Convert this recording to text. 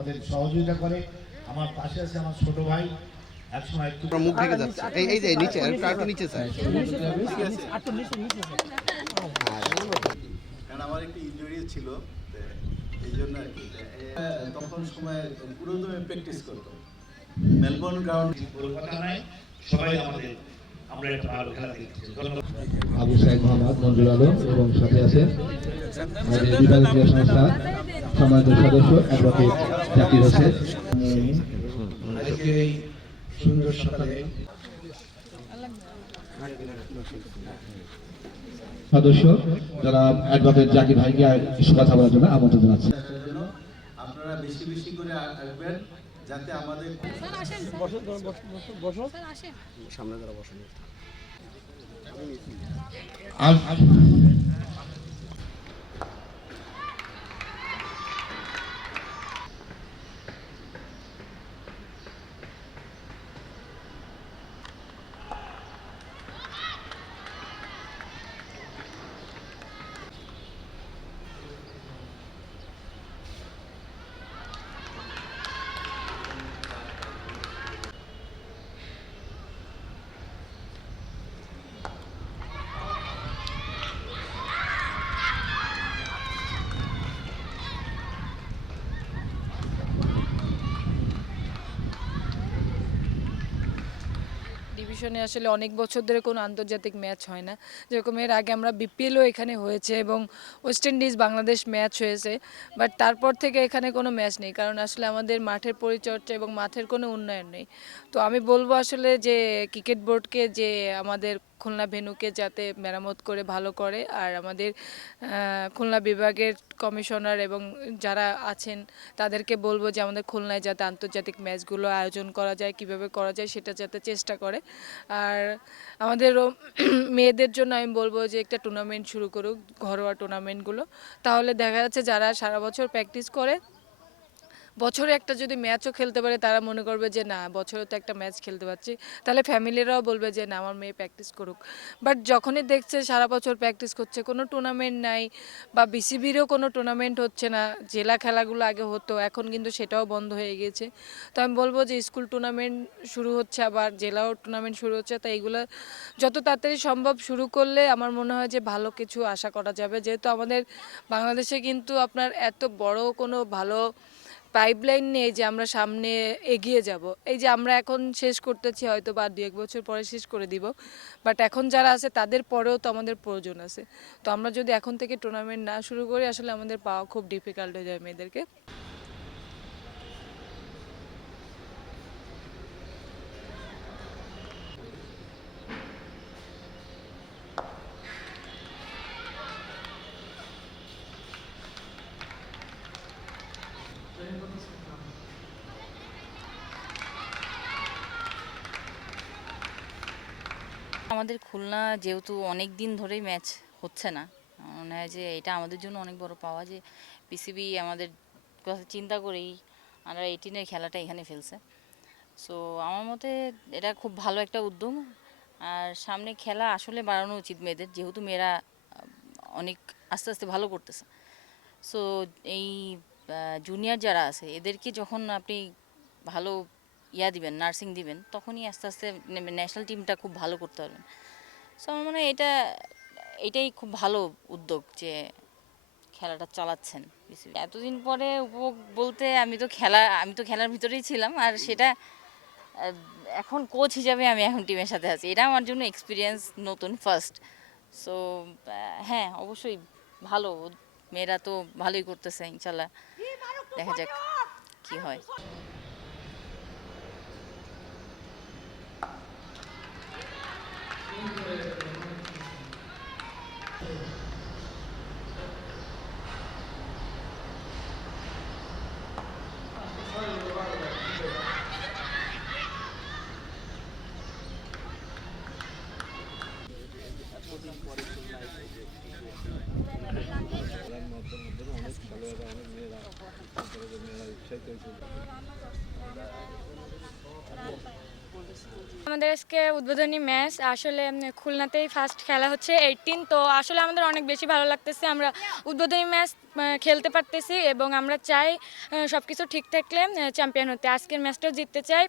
আমাদের সহযোগিতা করে। আমার পাশে আছে আমার ছোট ভাই। একসময় মুখ ঢেকে যাচ্ছে। এই এই যে নিচে একটু একটু নিচে স্যার। কারণ আমার একটু ইনজুরি ছিল এই জন্য আর কি। তখন সময় পুরোদমে প্র্যাকটিস করতাম মেলবোর্ন গ্রাউন্ড বড় সবাই আমাদের আমরা একটা ভালো খেলা দেখছি। আবু সাইদ মোহাম্মদ মঞ্জুর আলম এবং সাথে আছেন বিভাগীয় সংস্থা সম্মানিত সদস্য অ্যাডভোকেট জাকির হোসেন আজকের এই সুন্দর সকালে সদস্য যারা অ্যাডভোকেট জাকির ভাইকে কিছু কথা বলার জন্য আমন্ত্রণ জানাচ্ছি। আপনারা বেশি বেশি করে আসবেন যাতে আমাদের স্যার আসেন স্যার। সামনে যারা বসেন। ডিভিশনে আসলে অনেক বছর ধরে কোনো আন্তর্জাতিক ম্যাচ হয় না। যেরকম এর আগে আমরা বিপিএলও এখানে হয়েছে এবং ওয়েস্ট ইন্ডিজ বাংলাদেশ ম্যাচ হয়েছে। বাট তারপর থেকে এখানে কোনো ম্যাচ নেই, কারণ আসলে আমাদের মাঠের পরিচর্যা এবং মাঠের কোনো উন্নয়ন নেই। তো আমি বলব আসলে যে ক্রিকেট বোর্ডকে যে আমাদের খুলনা ভেনুকে যাতে মেরামত করে, ভালো করে, আর আমাদের খুলনা বিভাগের কমিশনার এবং যারা আছেন তাদেরকে বলব যে আমাদের খুলনায় যাতে আন্তর্জাতিক ম্যাচগুলো আয়োজন করা যায়, কীভাবে করা যায় সেটা যাতে চেষ্টা করে। আর আমাদের মেয়েদের জন্য আমি বলব যে একটা টুর্নামেন্ট শুরু করুক, ঘরোয়া টুর্নামেন্টগুলো তাহলে দেখা যাচ্ছে যারা সারা বছর প্র্যাকটিস করে বছরে একটা যদি ম্যাচও খেলতে পারে, তারা মনে করবে যে, না, বছরে তো একটা ম্যাচ খেলতে পারছি। তাহলে ফ্যামিলিরাও বলবে যে, না, আমার মেয়ে প্র্যাকটিস করুক। বাট যখনই দেখছে সারা বছর প্র্যাকটিস করছে, কোনো টুর্নামেন্ট নাই বা বিসিবিরও কোনো টুর্নামেন্ট হচ্ছে না, জেলা খেলাগুলো আগে হতো, এখন কিন্তু সেটাও বন্ধ হয়ে গেছে তো আমি বলব যে স্কুল টুর্নামেন্ট শুরু হচ্ছে আবার, জেলাও টুর্নামেন্ট শুরু হচ্ছে, তাই এগুলো যত তাড়াতাড়ি সম্ভব শুরু করলে আমার মনে হয় যে, ভালো কিছু আশা করা যাবে। যেহেতু আমাদের বাংলাদেশে কিন্তু আপনার এত বড় কোনো ভালো পাইপলাইন নিয়ে যে আমরা সামনে এগিয়ে যাব, এই যে আমরা এখন শেষ করতেছি, হয়তো বা দু এক বছর পরে শেষ করে দিব বাট এখন যারা আছে তাদের পরেও তো আমাদের প্রয়োজন আছে। তো আমরা যদি এখন থেকে টুর্নামেন্ট না শুরু করি, আসলে আমাদের পাওয়া খুব ডিফিকাল্ট হয়ে যায় মেয়েদেরকে। আমাদের খুলনা যেহেতু অনেক দিন ধরেই ম্যাচ হচ্ছে না, মনে হয় যে এটা আমাদের জন্য অনেক বড় পাওয়া যে পিসিবি আমাদের কথা চিন্তা করেই আমরা এইটিনের খেলাটা এখানে ফেলছে। সো আমার মতে এটা খুব ভালো একটা উদ্যোগ আর সামনে খেলা আসলে বাড়ানো উচিত মেয়েদের, যেহেতু মেয়েরা অনেক আস্তে আস্তে ভালো করতেছে। সো এই জুনিয়র যারা আছে, এদেরকে যখন আপনি ভালো ইয়া দিবেন নার্সিং দিবেন, তখনই আস্তে আস্তে ন্যাশনাল টিমটা খুব ভালো করতে পারবেন। সো আমার মনে হয় এটা, এটাই খুব ভালো উদ্যোগ যে খেলাটা চালাচ্ছেন এতদিন পরে উপভোগ বলতে আমি তো খেলা, আমি তো খেলার ভিতরেই ছিলাম আর সেটা এখন কোচ হিসাবে আমি এখন টিমের সাথে আছি। এটা আমার জন্য এক্সপিরিয়েন্স নতুন ফার্স্ট সো হ্যাঁ অবশ্যই ভালো। মেয়েরা তো ভালোই করতেছে ইনশাল্লাহ দেখা যাক কি হয়। আমাদের আজকে উদ্বোধনী ম্যাচ, আসলে খুলনাতেই ফার্স্ট খেলা হচ্ছে এইটিন তো আসলে আমাদের অনেক বেশি ভালো লাগতেছে। আমরা উদ্বোধনী ম্যাচ খেলতে পারতেছি এবং আমরা চাই সব কিছু ঠিক থাকলে চ্যাম্পিয়ন হতে। আজকের ম্যাচটাও জিততে চাই।